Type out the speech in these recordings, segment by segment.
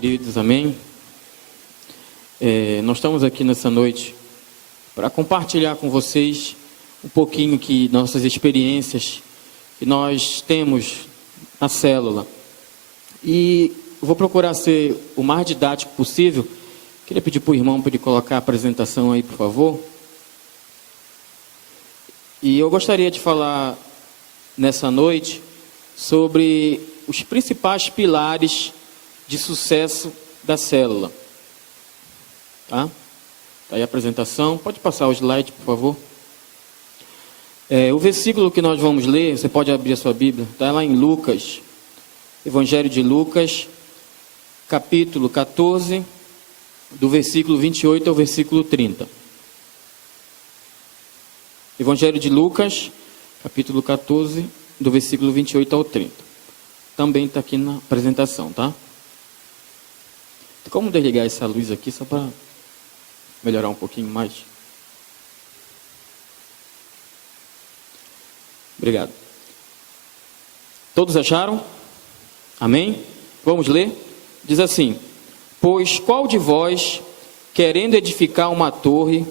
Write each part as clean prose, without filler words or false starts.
queridos, amém? Nós estamos aqui nessa noite para compartilhar com vocês um pouquinho que nossas experiências que nós temos na célula. E vou procurar ser o mais didático possível. Queria pedir para o irmão para ele colocar a apresentação aí, por favor. E eu gostaria de falar nessa noite sobre os principais pilares de sucesso da célula. Tá? Tá aí a apresentação. Pode passar o slide, por favor. O versículo que nós vamos ler, você pode abrir a sua Bíblia, está lá em Lucas, Evangelho de Lucas, capítulo 14, do versículo 28 ao versículo 30. Evangelho de Lucas, capítulo 14, do versículo 28 ao 30. Também está aqui na apresentação, tá? Tem como desligar essa luz aqui, só para melhorar um pouquinho mais? Obrigado. Todos acharam? Amém? Vamos ler? Diz assim: pois qual de vós, querendo edificar uma torre,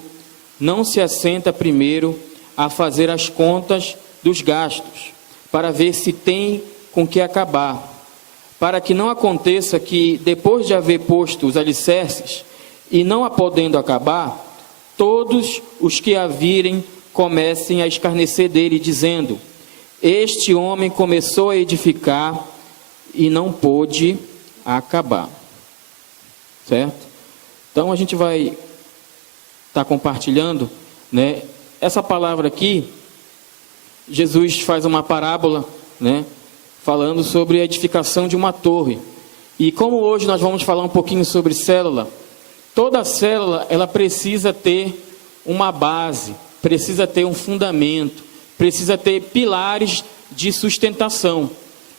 não se assenta primeiro a fazer as contas dos gastos, para ver se tem com que acabar, para que não aconteça que, depois de haver posto os alicerces, e não a podendo acabar, todos os que a virem comecem a escarnecer dele, dizendo: este homem começou a edificar e não pôde acabar. Certo? Então a gente vai estar compartilhando, né? Essa palavra aqui, Jesus faz uma parábola, né? Falando sobre a edificação de uma torre. E como hoje nós vamos falar um pouquinho sobre célula, toda célula ela precisa ter uma base, precisa ter um fundamento, precisa ter pilares de sustentação.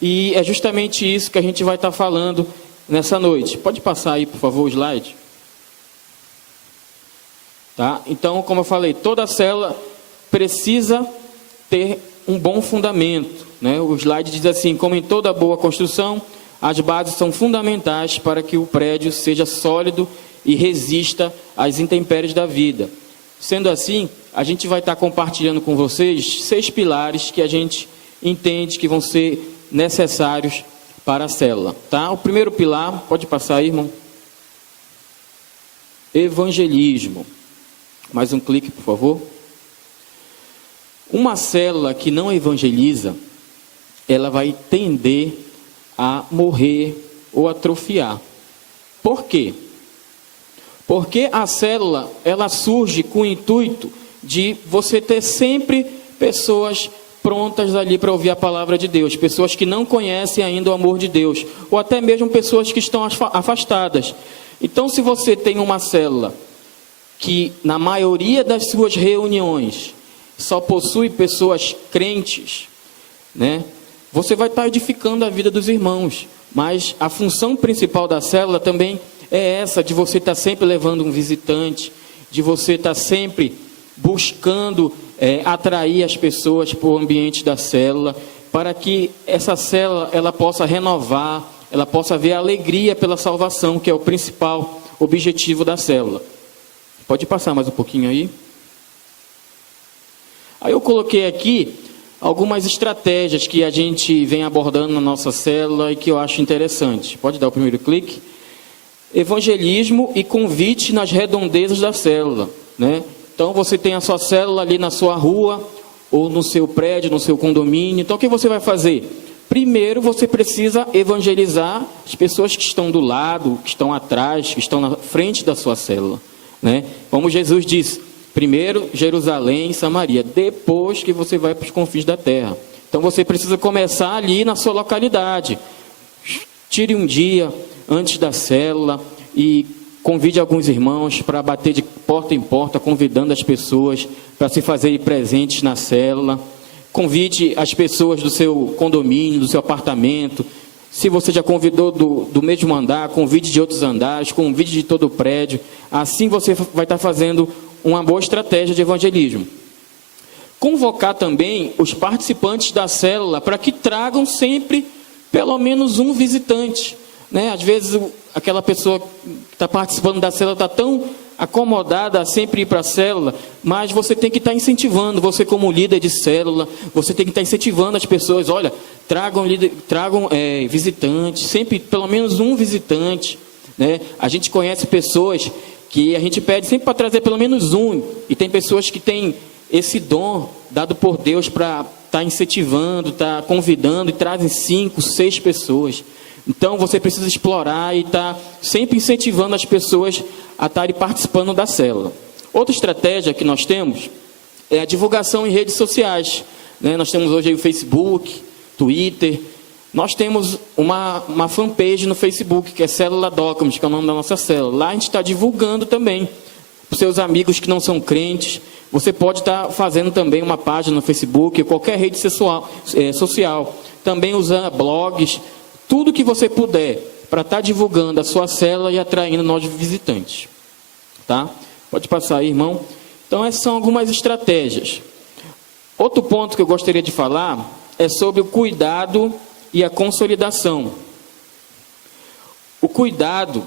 E é justamente isso que a gente vai estar falando nessa noite. Pode passar aí, por favor, o slide. Tá? Então, como eu falei, toda célula precisa ter um bom fundamento, né? O slide diz assim: como em toda boa construção, as bases são fundamentais para que o prédio seja sólido e resista às intempéries da vida. Sendo assim, a gente vai estar compartilhando com vocês 6 pilares que a gente entende que vão ser necessários para a célula. Tá? O primeiro pilar, pode passar aí, irmão. Evangelismo. Mais um clique, por favor. Uma célula que não evangeliza, ela vai tender a morrer ou atrofiar. Por quê? Porque a célula, ela surge com o intuito de você ter sempre pessoas prontas ali para ouvir a palavra de Deus, pessoas que não conhecem ainda o amor de Deus, ou até mesmo pessoas que estão afastadas. Então, se você tem uma célula que na maioria das suas reuniões só possui pessoas crentes, né? Você vai estar edificando a vida dos irmãos, mas a função principal da célula também é essa, de você estar sempre levando um visitante, de você estar sempre buscando atrair as pessoas para o ambiente da célula, para que essa célula ela possa renovar, ela possa ver a alegria pela salvação, que é o principal objetivo da célula. Pode passar mais um pouquinho aí. Aí eu coloquei aqui algumas estratégias que a gente vem abordando na nossa célula e que eu acho interessante. Pode dar o primeiro clique. Evangelismo e convite nas redondezas da célula, né? Então você tem a sua célula ali na sua rua, ou no seu prédio, no seu condomínio. Então o que você vai fazer? Primeiro você precisa evangelizar as pessoas que estão do lado, que estão atrás, que estão na frente da sua célula, né? Como Jesus disse: primeiro Jerusalém e Samaria, depois que você vai para os confins da terra. Então você precisa começar ali na sua localidade. Tire um dia antes da célula e convide alguns irmãos para bater de porta em porta, convidando as pessoas para se fazerem presentes na célula. Convide as pessoas do seu condomínio, do seu apartamento. Se você já convidou do mesmo andar, convide de outros andares, convide de todo o prédio. Assim você vai estar fazendo uma boa estratégia de evangelismo. Convocar também os participantes da célula para que tragam sempre pelo menos um visitante. né? Às vezes aquela pessoa que está participando da célula está tão acomodada a sempre ir para a célula, mas você tem que estar incentivando, você como líder de célula, você tem que estar incentivando as pessoas, olha, tragam visitantes, sempre pelo menos um visitante, né? A gente conhece pessoas que a gente pede sempre para trazer pelo menos um, e tem pessoas que têm esse dom dado por Deus para estar incentivando, estar convidando, e trazem 5, 6 pessoas. Então você precisa explorar e estar sempre incentivando as pessoas a estarem participando da célula. Outra estratégia que nós temos é a divulgação em redes sociais, né? Nós temos hoje aí o Facebook, Twitter. Nós temos uma fanpage no Facebook, que é Célula Docamos, que é o nome da nossa célula. Lá a gente está divulgando também para os seus amigos que não são crentes. Você pode estar fazendo também uma página no Facebook, qualquer rede social. Também usando blogs, tudo que você puder para estar divulgando a sua célula e atraindo novos visitantes. Tá? Pode passar aí, irmão. Então, essas são algumas estratégias. Outro ponto que eu gostaria de falar é sobre o cuidado e a consolidação. O cuidado,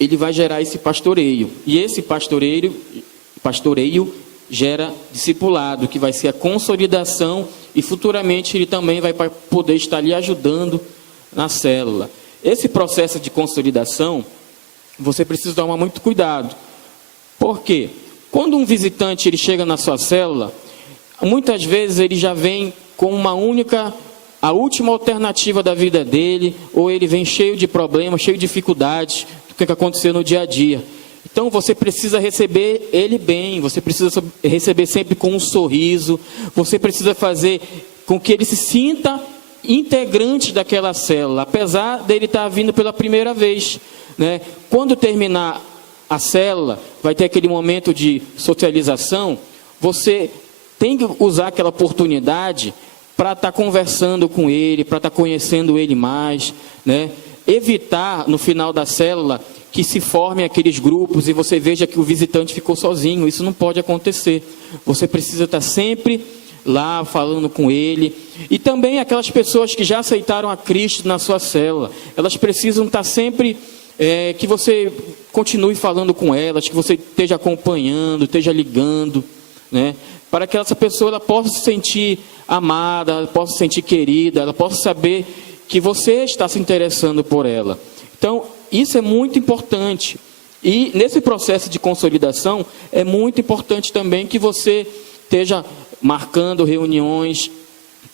ele vai gerar esse pastoreio. E esse pastoreio gera discipulado, que vai ser a consolidação, e futuramente ele também vai poder estar lhe ajudando na célula. Esse processo de consolidação, você precisa tomar muito cuidado. Por quê? Quando um visitante ele chega na sua célula, muitas vezes ele já vem com a última alternativa da vida dele, ou ele vem cheio de problemas, cheio de dificuldades, do que aconteceu no dia a dia. Então você precisa receber ele bem, você precisa receber sempre com um sorriso, você precisa fazer com que ele se sinta integrante daquela célula, apesar dele estar vindo pela primeira vez, né? Quando terminar a célula, vai ter aquele momento de socialização, você tem que usar aquela oportunidade para estar conversando com ele, para estar conhecendo ele mais, né? Evitar no final da célula que se formem aqueles grupos e você veja que o visitante ficou sozinho. Isso não pode acontecer. Você precisa estar sempre lá falando com ele. E também aquelas pessoas que já aceitaram a Cristo na sua célula, elas precisam estar sempre, que você continue falando com elas, que você esteja acompanhando, esteja ligando, né? Para que essa pessoa ela possa se sentir amada, ela possa se sentir querida, ela possa saber que você está se interessando por ela. Então, isso é muito importante. E nesse processo de consolidação, é muito importante também que você esteja marcando reuniões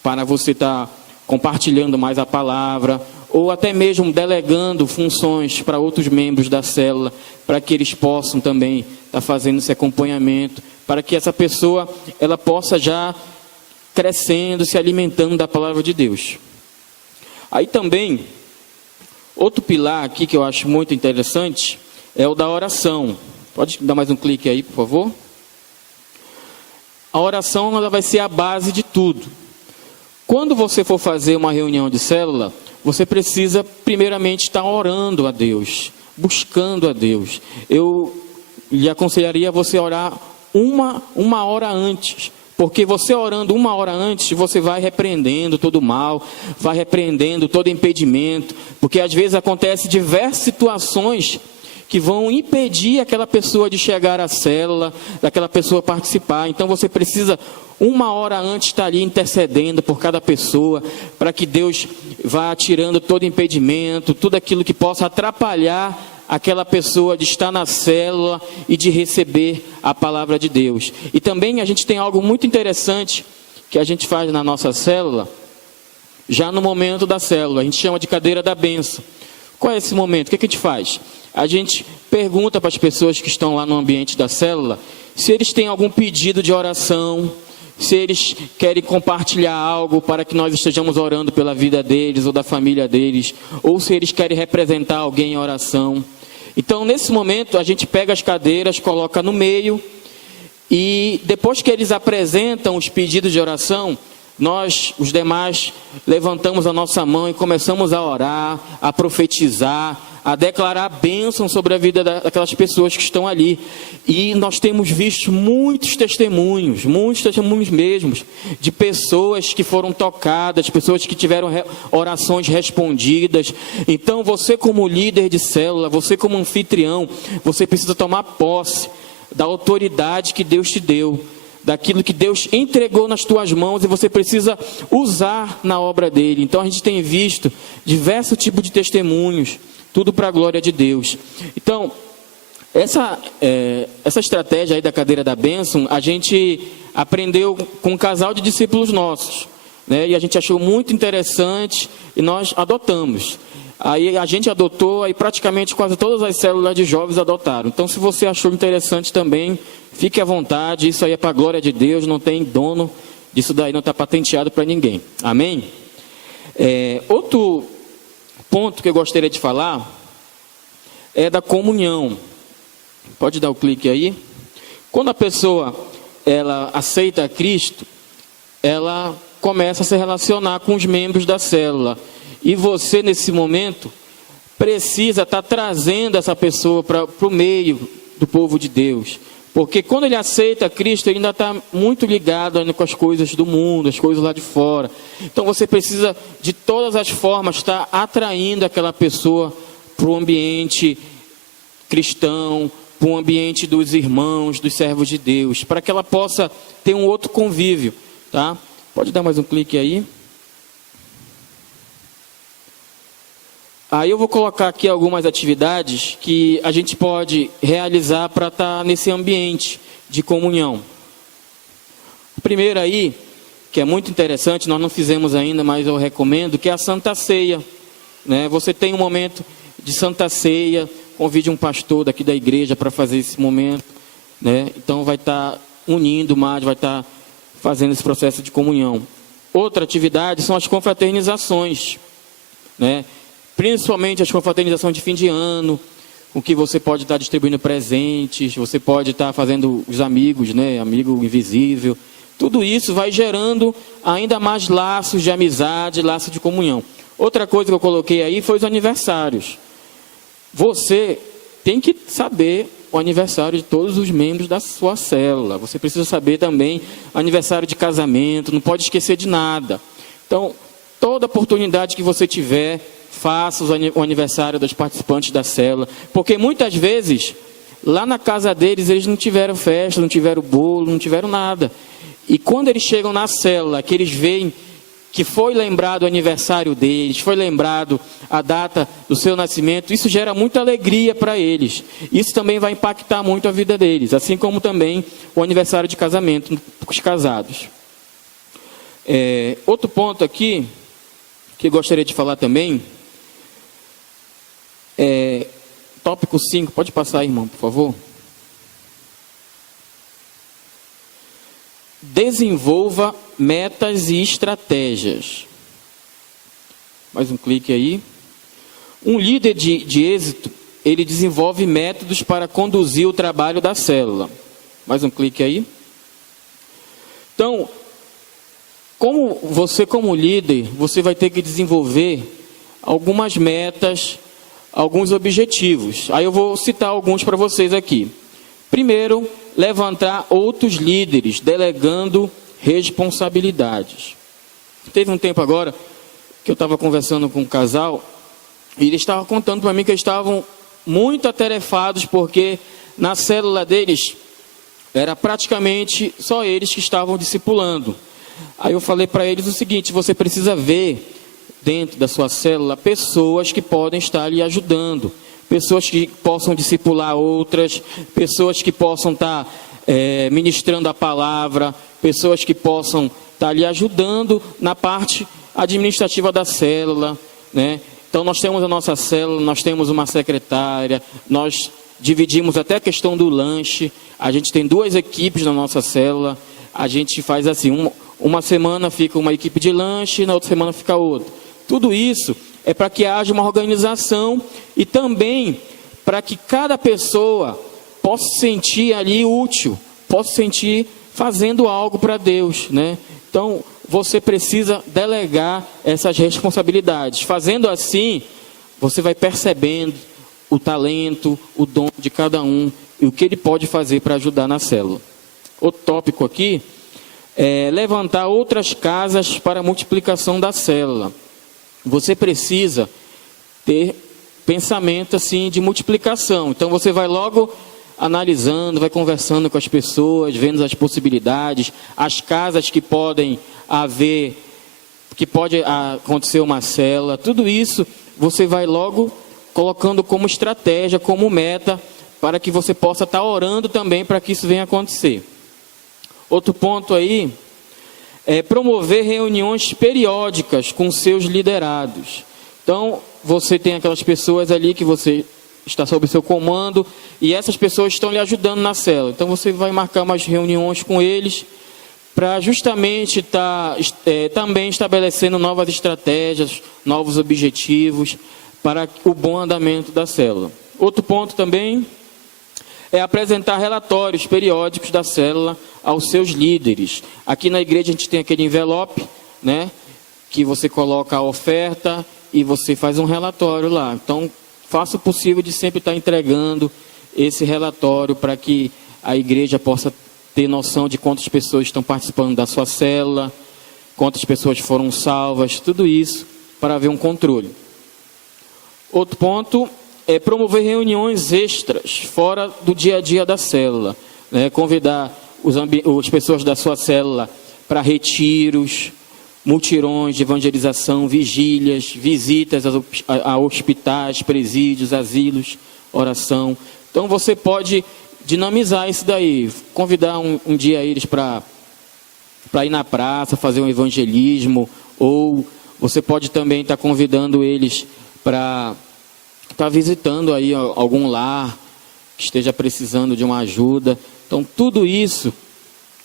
para você estar compartilhando mais a palavra, ou até mesmo delegando funções para outros membros da célula, para que eles possam também estar fazendo esse acompanhamento, para que essa pessoa ela possa já crescendo, se alimentando da palavra de Deus. Aí também, outro pilar aqui que eu acho muito interessante é o da oração. Pode dar mais um clique aí, por favor? A oração ela vai ser a base de tudo. Quando você for fazer uma reunião de célula, você precisa primeiramente estar orando a Deus, buscando a Deus. Eu lhe aconselharia você orar uma hora antes, porque você orando uma hora antes, você vai repreendendo todo o mal, vai repreendendo todo impedimento, porque às vezes acontece diversas situações que vão impedir aquela pessoa de chegar à célula, daquela pessoa participar. Então você precisa uma hora antes estar ali intercedendo por cada pessoa, para que Deus vá tirando todo impedimento, tudo aquilo que possa atrapalhar aquela pessoa de estar na célula e de receber a palavra de Deus. E também a gente tem algo muito interessante que a gente faz na nossa célula, já no momento da célula, a gente chama de cadeira da bênção. Qual é esse momento? O que a gente faz? A gente pergunta para as pessoas que estão lá no ambiente da célula, se eles têm algum pedido de oração, se eles querem compartilhar algo para que nós estejamos orando pela vida deles ou da família deles, ou se eles querem representar alguém em oração. Então, nesse momento, a gente pega as cadeiras, coloca no meio, e depois que eles apresentam os pedidos de oração, nós, os demais, levantamos a nossa mão e começamos a orar, a profetizar, a declarar bênção sobre a vida daquelas pessoas que estão ali. E nós temos visto muitos testemunhos mesmo, de pessoas que foram tocadas, pessoas que tiveram orações respondidas. Então você, como líder de célula, você como anfitrião, você precisa tomar posse da autoridade que Deus te deu, daquilo que Deus entregou nas tuas mãos, e você precisa usar na obra dele. Então a gente tem visto diversos tipos de testemunhos, tudo para a glória de Deus. Então, essa estratégia aí da cadeira da bênção, a gente aprendeu com um casal de discípulos nossos, né? E a gente achou muito interessante e nós adotamos. Aí a gente adotou, aí praticamente quase todas as células de jovens adotaram. Então, se você achou interessante também, fique à vontade, isso aí é para a glória de Deus, não tem dono, disso daí não está patenteado para ninguém. Amém? Outro ponto que eu gostaria de falar é da comunhão. Pode dar o clique aí. Quando a pessoa ela aceita a Cristo, ela começa a se relacionar com os membros da célula. E você, nesse momento, precisa estar trazendo essa pessoa para o meio do povo de Deus. Porque quando ele aceita Cristo, ele ainda está muito ligado ainda com as coisas do mundo, as coisas lá de fora. Então você precisa, de todas as formas, estar atraindo aquela pessoa para o ambiente cristão, para o ambiente dos irmãos, dos servos de Deus, para que ela possa ter um outro convívio, tá? Pode dar mais um clique aí. Aí eu vou colocar aqui algumas atividades que a gente pode realizar para estar nesse ambiente de comunhão. A primeira aí, que é muito interessante, nós não fizemos ainda, mas eu recomendo, que é a Santa Ceia, né? Você tem um momento de Santa Ceia, convide um pastor daqui da igreja para fazer esse momento, né? Então vai estar unindo mais, vai estar fazendo esse processo de comunhão. Outra atividade são as confraternizações, né? Principalmente as confraternizações de fim de ano, com que você pode estar distribuindo presentes, você pode estar fazendo os amigos, né? Amigo invisível. Tudo isso vai gerando ainda mais laços de amizade, laços de comunhão. Outra coisa que eu coloquei aí foi os aniversários. Você tem que saber o aniversário de todos os membros da sua célula. Você precisa saber também aniversário de casamento, não pode esquecer de nada. Então, toda oportunidade que você tiver, faça o aniversário dos participantes da célula, porque muitas vezes, lá na casa deles, eles não tiveram festa, não tiveram bolo, não tiveram nada. E quando eles chegam na célula, que eles veem que foi lembrado o aniversário deles, foi lembrado a data do seu nascimento, isso gera muita alegria para eles. Isso também vai impactar muito a vida deles, assim como também o aniversário de casamento dos casados. Outro ponto aqui, que eu gostaria de falar também, tópico 5, pode passar aí, irmão, por favor. Desenvolva metas e estratégias. Mais um clique aí. Um líder de êxito, ele desenvolve métodos para conduzir o trabalho da célula. Mais um clique aí. Então, como líder, você vai ter que desenvolver algumas metas, alguns objetivos. Aí eu vou citar alguns para vocês aqui. Primeiro, levantar outros líderes, delegando responsabilidades. Teve um tempo agora que eu estava conversando com um casal e eles estavam contando para mim que eles estavam muito atarefados porque na célula deles era praticamente só eles que estavam discipulando. Aí eu falei para eles o seguinte: você precisa ver dentro da sua célula pessoas que podem estar lhe ajudando, pessoas que possam discipular outras, pessoas que possam estar ministrando a palavra, pessoas que possam estar lhe ajudando na parte administrativa da célula, né? Então nós temos a nossa célula, nós temos uma secretária, nós dividimos até a questão do lanche, a gente tem 2 equipes na nossa célula, a gente faz assim, uma semana fica uma equipe de lanche, na outra semana fica outra. Tudo isso é para que haja uma organização e também para que cada pessoa possa se sentir ali útil, possa se sentir fazendo algo para Deus, né? Então, você precisa delegar essas responsabilidades. Fazendo assim, você vai percebendo o talento, o dom de cada um e o que ele pode fazer para ajudar na célula. Outro tópico aqui é levantar outras casas para a multiplicação da célula. Você precisa ter pensamento assim de multiplicação. Então você vai logo analisando, vai conversando com as pessoas, vendo as possibilidades, as casas que podem haver, que pode acontecer uma célula, tudo isso você vai logo colocando como estratégia, como meta, para que você possa estar orando também para que isso venha acontecer. Outro ponto aí é promover reuniões periódicas com seus liderados. Então, você tem aquelas pessoas ali que você está sob seu comando e essas pessoas estão lhe ajudando na célula. Então, você vai marcar umas reuniões com eles para justamente estar também estabelecendo novas estratégias, novos objetivos para o bom andamento da célula. Outro ponto também é apresentar relatórios periódicos da célula aos seus líderes. Aqui na igreja a gente tem aquele envelope, né, que você coloca a oferta e você faz um relatório lá. Então, faça o possível de sempre estar entregando esse relatório para que a igreja possa ter noção de quantas pessoas estão participando da sua célula, quantas pessoas foram salvas, tudo isso para haver um controle. Outro ponto é promover reuniões extras, fora do dia a dia da célula. Né? Convidar as pessoas da sua célula para retiros, mutirões de evangelização, vigílias, visitas a hospitais, presídios, asilos, oração. Então você pode dinamizar isso daí, convidar um dia eles para ir na praça, fazer um evangelismo, ou você pode também estar convidando eles para estar visitando aí algum lar que esteja precisando de uma ajuda. Então, tudo isso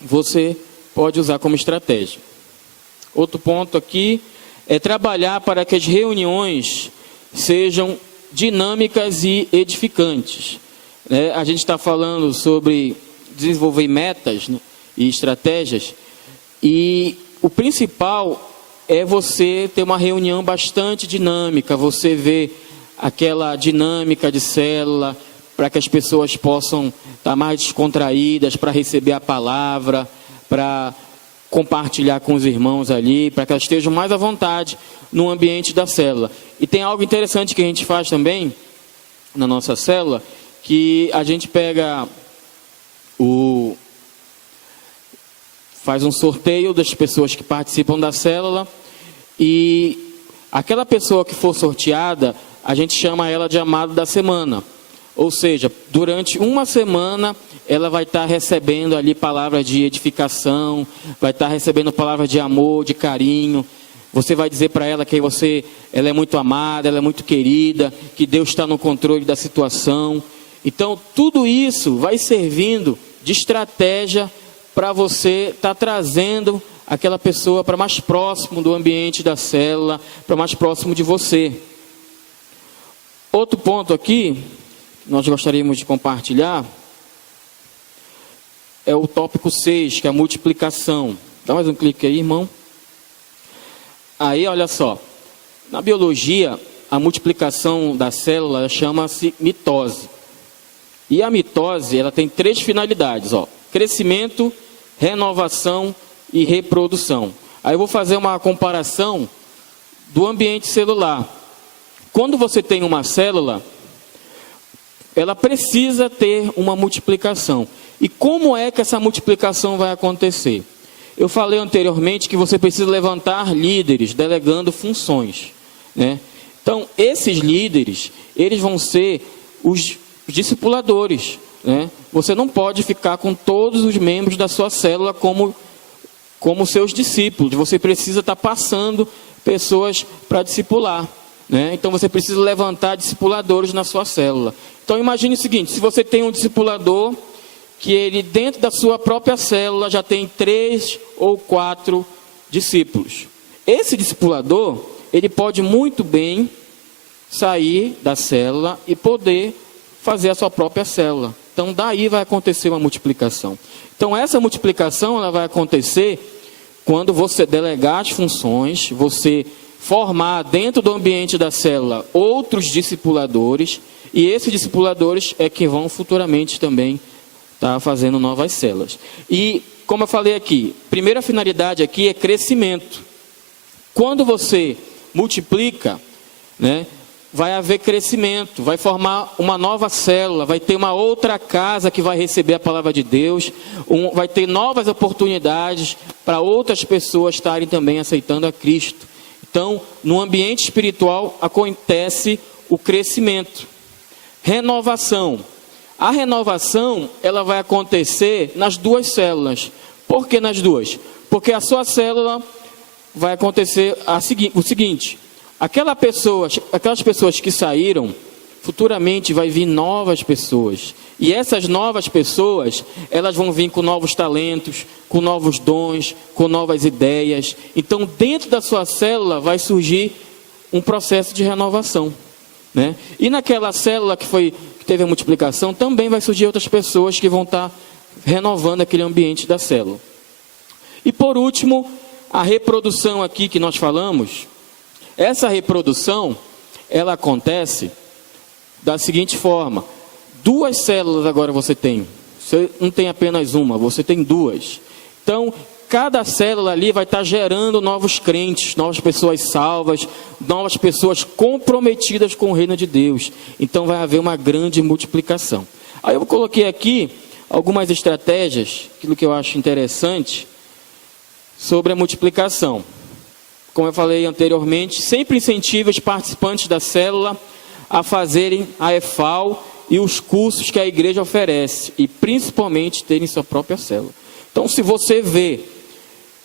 você pode usar como estratégia. Outro ponto aqui é trabalhar para que as reuniões sejam dinâmicas e edificantes. A gente está falando sobre desenvolver metas, né, e estratégias, e o principal é você ter uma reunião bastante dinâmica, você ver aquela dinâmica de célula, para que as pessoas possam estar mais descontraídas, para receber a palavra, para compartilhar com os irmãos ali, para que elas estejam mais à vontade no ambiente da célula. E tem algo interessante que a gente faz também na nossa célula, que a gente pega faz um sorteio das pessoas que participam da célula, e aquela pessoa que for sorteada, a gente chama ela de amado da semana. Ou seja, durante uma semana, ela vai estar recebendo ali palavras de edificação, vai estar recebendo palavras de amor, de carinho. Você vai dizer para ela que ela é muito amada, ela é muito querida, que Deus está no controle da situação. Então, tudo isso vai servindo de estratégia para você estar trazendo aquela pessoa para mais próximo do ambiente da célula, para mais próximo de você. Outro ponto aqui, nós gostaríamos de compartilhar, é o tópico 6, que é a multiplicação. Dá mais um clique aí, irmão. Aí, olha só, na biologia, a multiplicação da célula chama-se mitose. E a mitose, ela tem 3 finalidades, ó: crescimento, renovação e reprodução. Aí eu vou fazer uma comparação do ambiente celular. Quando você tem uma célula, ela precisa ter uma multiplicação. E como é que essa multiplicação vai acontecer? Eu falei anteriormente que você precisa levantar líderes, delegando funções, né? Então, esses líderes, eles vão ser os discipuladores, né? Você não pode ficar com todos os membros da sua célula como seus discípulos. Você precisa estar passando pessoas para discipular, né? Então, você precisa levantar discipuladores na sua célula. Então, imagine o seguinte: se você tem um discipulador que ele, dentro da sua própria célula, já tem 3 ou 4 discípulos. Esse discipulador, ele pode muito bem sair da célula e poder fazer a sua própria célula. Então, daí vai acontecer uma multiplicação. Então, essa multiplicação ela vai acontecer quando você delegar as funções, você formar dentro do ambiente da célula outros discipuladores, E esses discipuladores é que vão futuramente também estar fazendo novas células. E, como eu falei aqui, primeira finalidade aqui é crescimento. Quando você multiplica, né, vai haver crescimento, vai formar uma nova célula, vai ter uma outra casa que vai receber a palavra de Deus, vai ter novas oportunidades para outras pessoas estarem também aceitando a Cristo. Então, no ambiente espiritual acontece o crescimento. Renovação. A renovação, ela vai acontecer nas duas células. Por que nas duas? Porque a sua célula vai acontecer o seguinte: aquelas pessoas que saíram, futuramente vai vir novas pessoas. E essas novas pessoas, elas vão vir com novos talentos, com novos dons, com novas ideias. Então, dentro da sua célula vai surgir um processo de renovação, né? E naquela célula que teve a multiplicação, também vai surgir outras pessoas que vão estar renovando aquele ambiente da célula. E por último, a reprodução aqui que nós falamos. Essa reprodução, ela acontece da seguinte forma: duas células agora você tem. Você não tem apenas uma, você tem duas. Então, cada célula ali vai estar gerando novos crentes, novas pessoas salvas, novas pessoas comprometidas com o reino de Deus. Então, vai haver uma grande multiplicação. Aí eu coloquei aqui algumas estratégias, aquilo que eu acho interessante, sobre a multiplicação. Como eu falei anteriormente, sempre incentive os participantes da célula a fazerem a EFAL e os cursos que a igreja oferece, e principalmente terem sua própria célula. Então, se você vê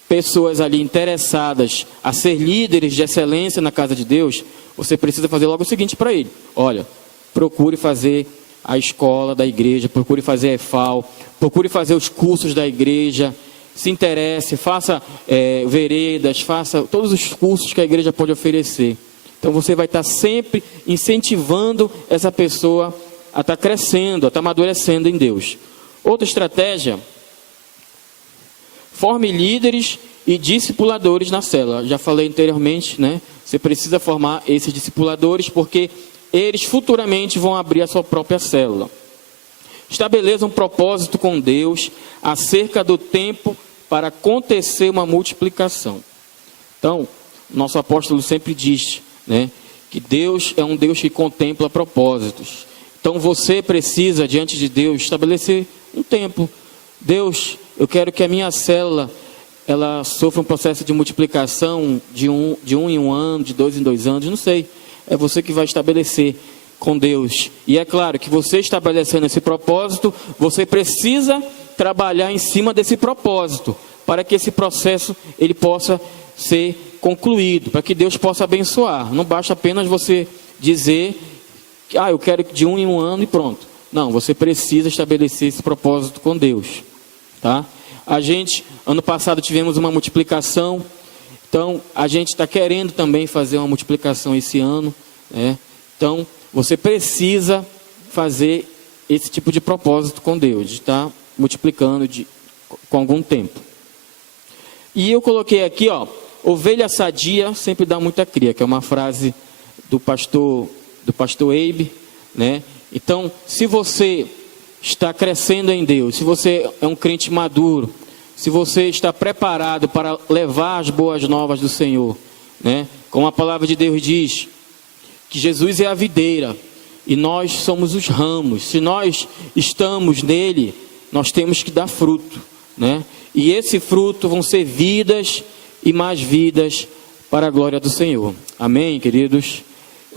pessoas ali interessadas a ser líderes de excelência na casa de Deus, você precisa fazer logo o seguinte para ele: olha, procure fazer a escola da igreja, procure fazer a EFAL, procure fazer os cursos da igreja, se interesse, faça veredas, faça todos os cursos que a igreja pode oferecer. Então você vai estar sempre incentivando essa pessoa a estar crescendo, a estar amadurecendo em Deus. Outra estratégia: forme líderes e discipuladores na célula. Já falei anteriormente, né? Você precisa formar esses discipuladores, porque eles futuramente vão abrir a sua própria célula. Estabeleça um propósito com Deus acerca do tempo para acontecer uma multiplicação. Então, nosso apóstolo sempre diz, né, que Deus é um Deus que contempla propósitos. Então, você precisa, diante de Deus, estabelecer um tempo. Deus, eu quero que a minha célula ela sofra um processo de multiplicação de um em um ano, de 2 em 2 anos, não sei. É você que vai estabelecer com Deus. E é claro que você estabelecendo esse propósito, você precisa trabalhar em cima desse propósito, para que esse processo ele possa ser concluído, para que Deus possa abençoar. Não basta apenas você dizer que eu quero de 1 em 1 ano e pronto. Não, você precisa estabelecer esse propósito com Deus, tá? Ano passado tivemos uma multiplicação, então a gente está querendo também fazer uma multiplicação esse ano, né? Então, você precisa fazer esse tipo de propósito com Deus, de estar multiplicando com algum tempo. E eu coloquei aqui, ovelha sadia sempre dá muita cria, que é uma frase do pastor Abe, né? Então, se você está crescendo em Deus, se você é um crente maduro, se você está preparado para levar as boas novas do Senhor, né? Como a palavra de Deus diz, que Jesus é a videira e nós somos os ramos. Se nós estamos nele, nós temos que dar fruto, né? E esse fruto vão ser vidas e mais vidas para a glória do Senhor. Amém, queridos?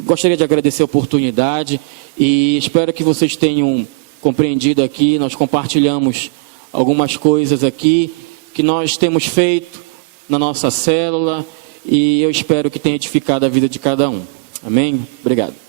Gostaria de agradecer a oportunidade e espero que vocês tenham compreendido aqui. Nós compartilhamos algumas coisas aqui que nós temos feito na nossa célula e eu espero que tenha edificado a vida de cada um. Amém? Obrigado.